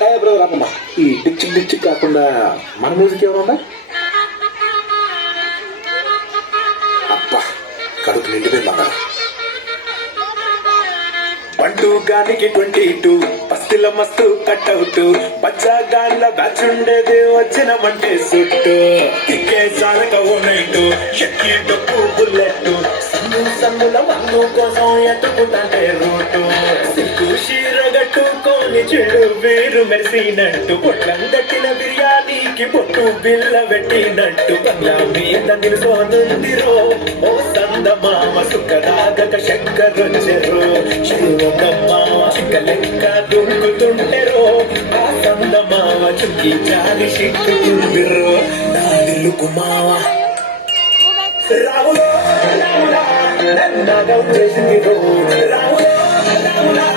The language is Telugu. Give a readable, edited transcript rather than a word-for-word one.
బ్రదర్ అమ్మమ్మ, ఈ డిచ్చిక్ డిచ్చిక్ కాకుండా మన మ్యూజిక్ ఏమన్నా? అబ్బా, కడుపు నిండిపోయిందన్నా. పండు గానికి 22 పస్తుల మస్తు కట్అవుట్ బచ్చాగాళ్ళ బ్యాచ్ ఉండేది వచ్చినమంటే సుట్టు తిక్కే చాలక ఓ నైటు ఎక్కి డప్పు బుల్లెట్ సందు సందుల మందు కోసం ఎత్తుకుంటే రూటు సిగ్గు షీరగట్టుకొని చెడు వేరు మెరిసినట్టు పొట్లం కట్టిన బిర్యానీకి పొట్టు బిల్ల పెట్టినట్టు బంగ్లా మీద నిలుసోనుందిరో ఓ సందమామ సుఖరాగక శంకరొచ్చెరు శివమ్మావ చిక్కలెక్క దుంకుతుంటెరో ఆ సందమావ చుక్కి జారి సిక్కుతుందిరో నాదిల్లు కుమావ రావులో రావులా నన్నగం చేసింది రో రావులో రావులా